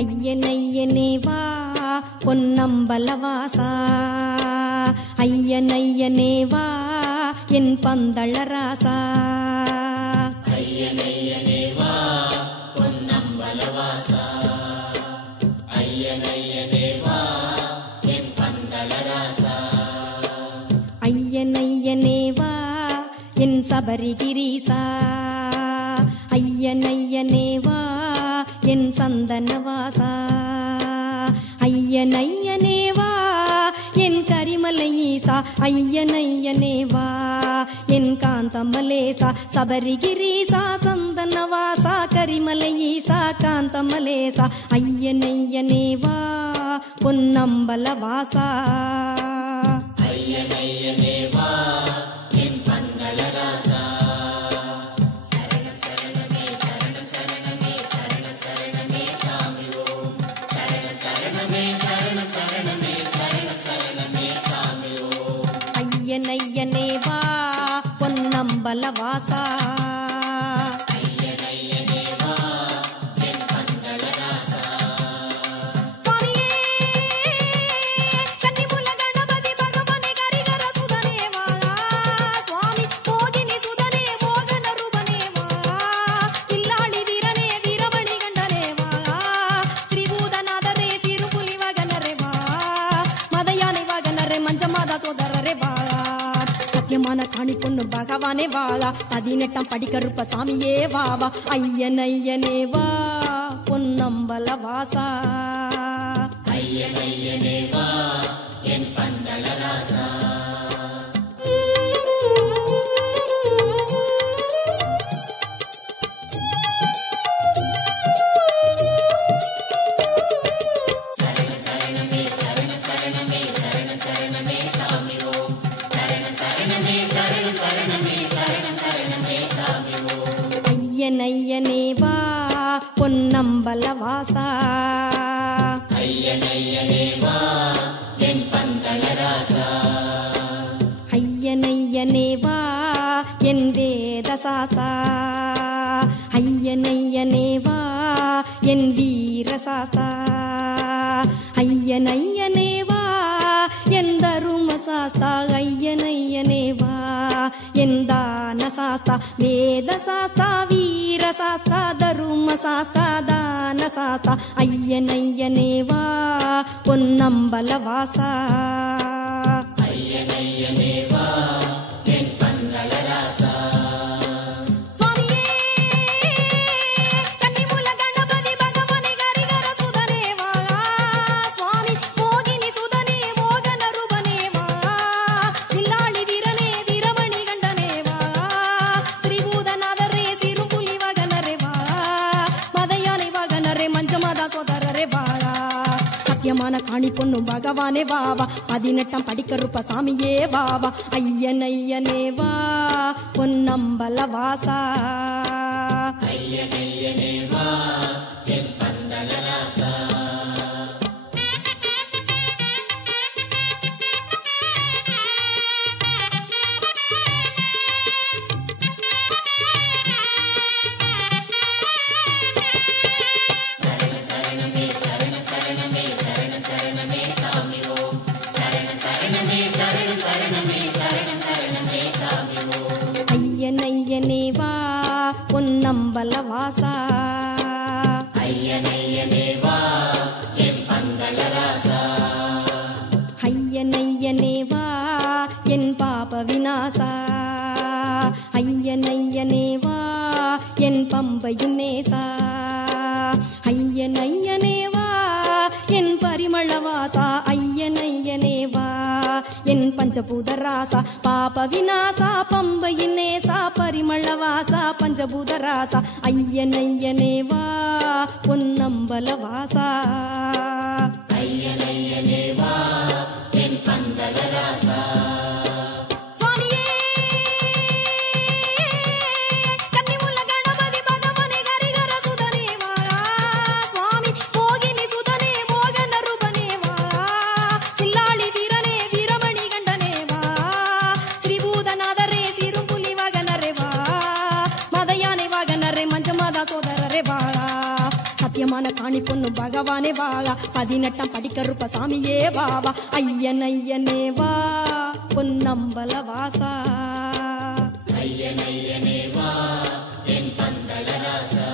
ஐயனையனே வா பொன்னம்பலவாசா, ஐயனையனே வா என் பந்தளராசா. ஐயனையனே வா பொன்னம்பலவாசா, ஐயனையனே வா என் பந்தளராசா. ஐயனையனே வா என் சபரிகிரீசா, ஐயனையனே வா என் சந்தனவாசா. ஐயனையனே வா என் கரிமலை ஈசா, ஐயனையனே வா என் காந்தமலேசா. சபரிகிரீசா சந்தனவாசா கரிமலை ஈசா காந்தமலேசா. ஐயனையனே வா பொன்னம்பலவாசா. ஐயனையனே வா என் பந்தளராசா. சரணம் சரணமே சரணம் சரணமே சரணம் சரணமே சாமி ஓம். சரணம் சரணமே சரணம் சரணமே சரணம் சரணமே சாமி ஓம். ஐயனையனே வா பொன்னம்பலவாசா. ஐயனையனே வா என் பந்தளராசா. சுவாமியே கன்னிமூல கணபதி பகவானே கரிகர சுதனே வா, சுவாமி மோகினி சுதனே மோகன ரூபனே வா, வில்லாளி வீரனே வீரமணி கண்டனே வா, ஸ்ரீபூதநாதரே திருப்புலி வகனரே வா, மதயானை வகனரே மஞ்சமாதா சோதரரே வா. சத்தியமான காணி பொண்ணு பகவானே வாழா, 18 படிக்கருப்ப சாமியே வாவா. ஐயனையனே வா பொன்னம்பலவாசா. ஐயனையனே வா என் பந்தளராசா. சரணம் சரணமே சரணம் சரணமே சரணம் சரணமே சாமி ஓம். சரணம் சரணமே சரணம் சரணமே சரணம் சரணமே சாமி ஓம். ஐயனையனே வா பொன்னம்பலவாசா. ஐயனையனே வா என் பந்தளராசா. ஐயனையனே வா என் வேதசாசா, ஐயனையனே வா என் வீரசாசா, ஐயனையனே வா என் தருமசாஸ்தா, ஐயனையனே வா என் தானசாஸ்தா. வேதசாஸ்தா வீரசாஸ்தா தருமசாஸ்தா தானசாஸ்தா. ஐயனையனே வா பொன்னம்பலவாசா. ஐயனையனே வா என் பந்தளராசா. சுவாமியே கன்னிமூல கணபதி பகவானே கரிகர சுதனே வா, சுவாமி மோகினி சுதனே மோகன ரூபனே வா, வில்லாளி வீரனே வீரமணி கண்டனே வா, ஸ்ரீபூதநாதரே திருப்புலி வகனரே வா, மதயானை வகனரே மஞ்சமாதா சோதரரே வா. சத்தியமான காணி பொண்ணு பகவானே வாவா, 18 படிக்கருப்ப சாமியே வாவா. ஐயனையனே வா பொன்னம்பலவாசா. ஐயனையனே வா என் பந்தளராசா. சரணம் சரணமே சரணம் சரணமே சரணம் சரணமே சாமி ஓம். சரணம் சரணமே சரணம் சரணமே சரணம் சரணமே சாமி ஓம். ஐயனையனே வா பொன்னம்பலவாசா. ஐயனையனே வா என் பந்தளராசா. ஐயனையனே வா என் பாப விநாசா, ஐயனையனே வா என் பம்பையின் நேசா, ஐயனையனே வா என் பரிமளவாசா, ஐயனையனே வா என் பஞ்சபூதராசா. பாப விநாசா பம்பையின் நேசா பரிமளவாசா பஞ்சபூதராசா. ஐயனையனே வா பொன்னம்பலவாசா. ஐயனையனே வா என் பந்தளராசா. சுவாமியே கன்னிமூல கணபதி பகவானே கரிகர சுதனே வா, சுவாமி மோகினி சுதனே மோகன ரூபனே வா, வில்லாளி வீரனே வீரமணி கண்டனே வா, ஸ்ரீபூதநாதரே திருப்புலி வகனரே வா, மதயானை வகனரே மஞ்சமாதா சோதரரே வா. சத்தியமான காணி பொண்ணு பகவானே பகவானே வாழா 18ஆம் படி கருப்பசாமியே வாவா ஐயன் ஐயனே வா பொன்னம்பல வாசா ஐயன் ஐயனே வா என் பந்தள ராசா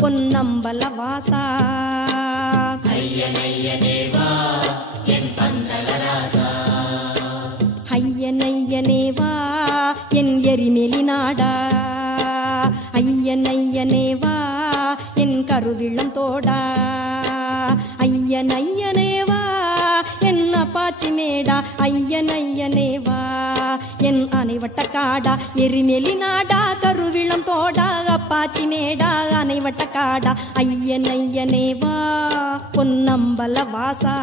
பொன்னம்பல வாசா ஐயன் ஐயனே வா என் பந்தள ராசா ஐயன் ஐயனே வா என் எரிமெலி நாடா ஐயன் ஐயனே வா என் கருவிளம் தோடா ஐயன் ஐயனே வா என் அப்பாச்சி மேடா ஐயன் ஐயனே வா என் அணைவட்ட காடா எரிமெலி நாடா கருவிளம் தோடா அப்பாச்சி மேடா அணைவட்ட காடா ஐயன் ஐயனே வா பொன்னம்பல வாசா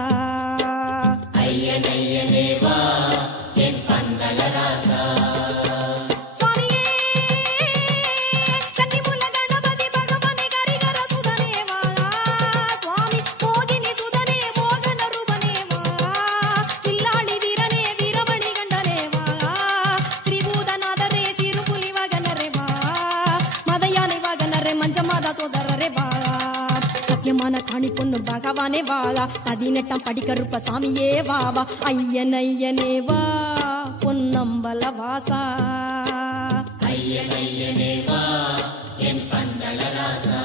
ஐயன் ஐயனே வா என் பந்தள ராசா காணி பொண்ணு பகவானே வாழா 18ஆம் படி கருப்பசாமியே வாவா ஐயன் ஐயனே வா பொன்னம்பல வாசா ஐயன் ஐயனே வா என் பந்தள ராசா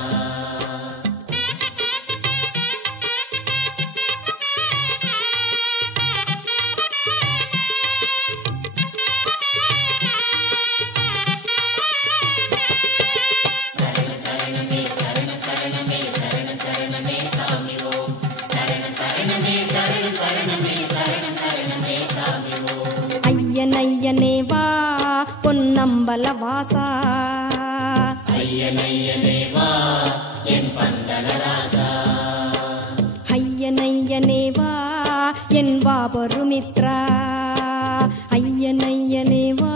ஐயன் ஐயனே வா பொன்னம்பல வாசா ஐயன் ஐயனே வா என் பந்தள ராசா ஐயன் ஐயனே வா என் வாபருமித்ரா ஐயன் ஐயனே வா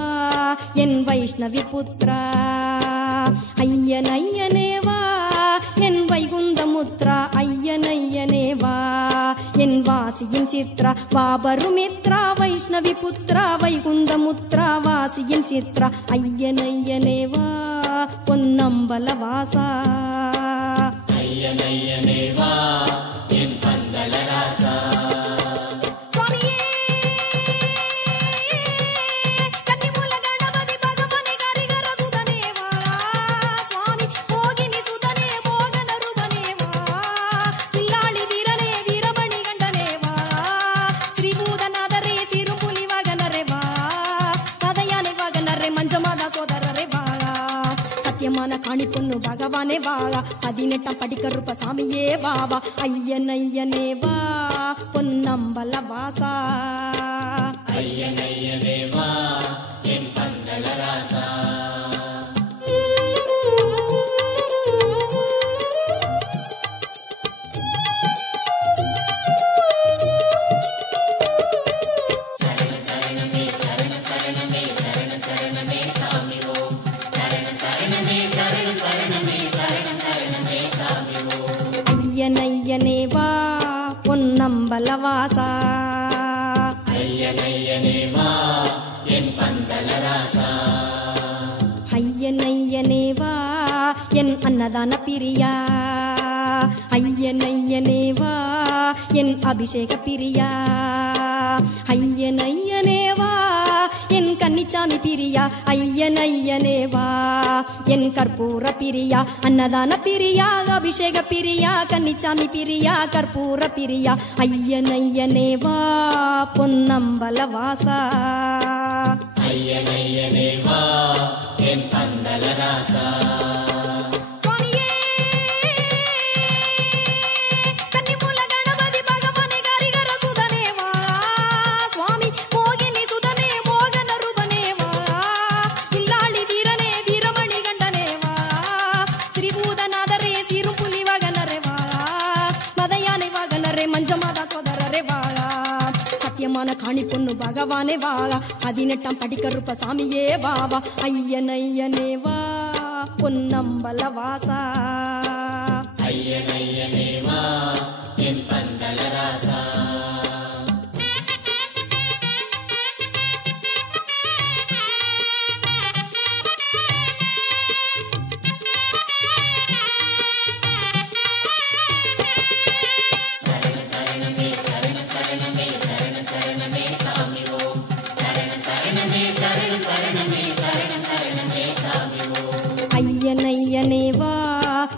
என் வைஷ்ணவி புத்ரா ஐயன் ஐயனே வா என் வைகுந்தமுத்ரா ஐயன் ஐயனே வா என் வாசியின் சித்ரா வாபருமித்ரா வைஷ்ணவி புத்ரா வைகுந்தமுத்ரா வாசியின் சித்ரா ஐயன் ஐயனே வா பொன்னம்பல வாசா ஐயன் ஐயனே வா என் பந்தள ராசா காணி பொண்ணு பகவானே வாழா 18ஆம் படி கருப்பசாமியே வாவா ஐயன் ஐயனே வா பொன்னம்பல வாசா ஐயன் ஐயனே வா என் பந்தள ராசா ஐயன் ஐயனே வா பொன்னம்பல வாசா ஐயன் ஐயனே வா என் பந்தள ராசா ஐயன் ஐயனே வா என் அன்னதான பிரியா ஐயன் ஐயனே வா என் அபிஷேக பிரியா ஐயன் ஐயனே வா என் கன்னிச்சாமி பிரியா ஐயன் ஐயனே வா என் கற்பூர பிரியா அன்னதான பிரியா அபிஷேக பிரியா கன்னிச்சாமி பிரியா கற்பூர பிரியா ஐயன் ஐயனே வா பொன்னம்பல வாசா ஐயன் ஐயனே வா என் பந்தள ராசா சத்தியமான காணி பொண்ணு பகவானே வா 18ஆம் படி கருப்ப சாமியே வா ஐயன் ஐயனே வா பொன்னம்பல வாசா ஐயன் ஐயனே வா என் பந்தல ராசா ஐயனே வா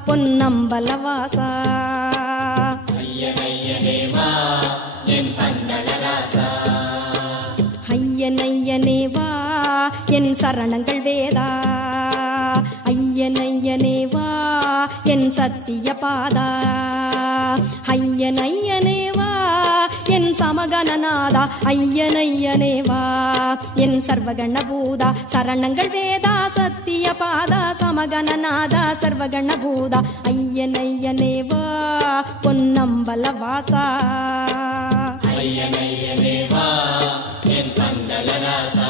பொன்னம்பல வாசா ஐயனே வா என் பந்தல ராசா ஐயனே வா என் சரணங்கள் வேதா ஐயனே வா என் சத்திய பாதா ஐயனே வா என் சமகணநாதா ஐயனே வா என் சர்வகண பூதா சரணங்கள் வேதா சத்திய பாதா சமகணநாதா சர்வகண பூதா ஐயனே வா பொன்னம்பல வாசா ஐயனே வா என் பந்தல ராசா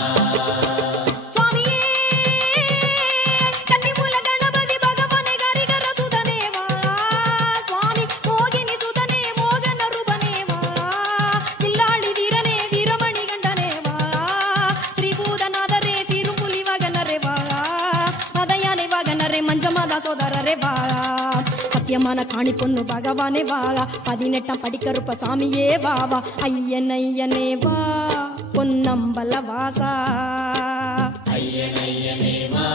சத்தியமான காணி பொண்ணு பகவானே வா 18ஆம் படி கருப்ப சாமியே வா ஐயனே வா பொன்னம்பல வாசா ஐயனே வா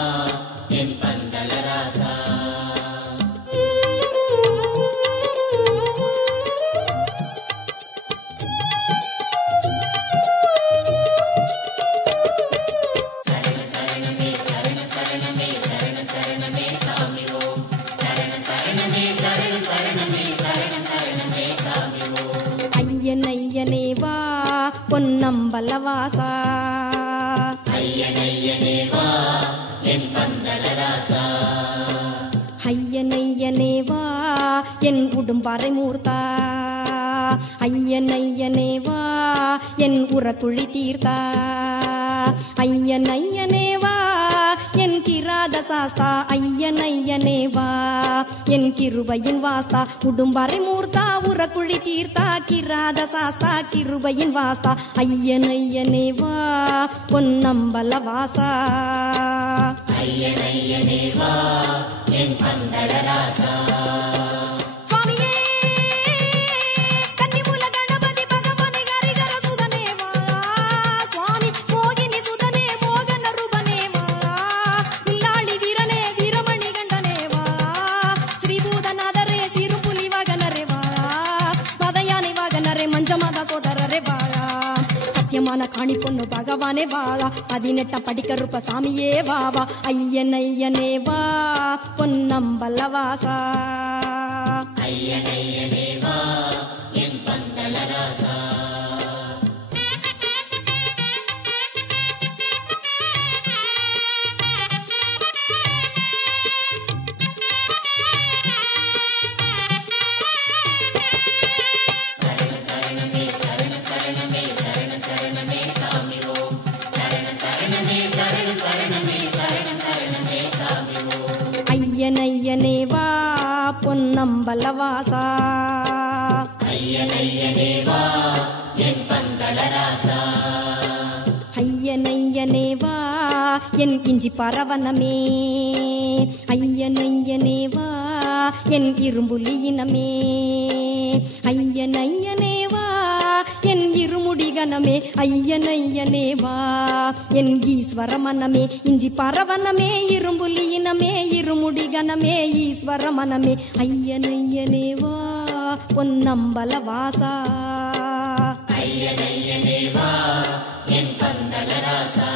என் பந்தல ராசா ஐயனே வா பொன்னம்பல வாசா ஐயனே வா என் பந்தல ராசா ஐயனே வா என் உடும்பாறை மூர்த்தா ஐயனே வா என் உரக்குழி தீர்த்தா ஐயனே வா என் கிராத சாஸ்தா ஐயனே வா என் கிருபையின் வாஸ்தா உடும்பாறை மூர்த்தா உரக்குழி தீர்த்தா கிராத சாஸ்தா கிருபையின் வாஸ்தா ஐயனே வா பொன்னம்பல வாசா ஐயனே வா என் பந்தல ராசா காணி பொண்ணு பகவானே வா 18ஆம் படி கருப்ப சாமியே வா ஐயனே வா பொன்னம்பல வாசா ஐயனே வா என் பந்தல ராசா ஐயனே வா பொன்னம்பல வாசா ஐயனே வா என் பந்தல ராசா ஐயனே வா என் கிஞ்சி பரவனமே ஐயனே வா என் இரும்புலி இனமே ஐயனே வா என் இருமுடிகனமே ஐயனே வா என் ஈஸ்வர மனமே இஞ்சி பரவனமே இரும்புலி இனமே இருமுடிகனமே ஈஸ்வர மனமே ஐயனே வா பொன்னம்பல வாசா ஐயனே வா என் பந்தல ராசா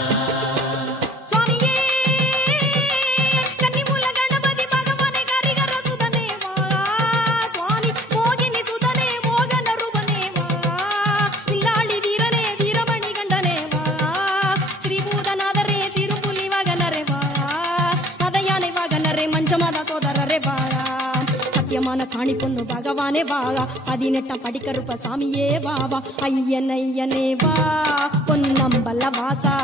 காணி பொண்ணு பகவானே பகவானே வா 18ஆம் படி கருப்ப சாமியே வா வா ஐயன் ஐயனே வா பொன்னம்பல வாசா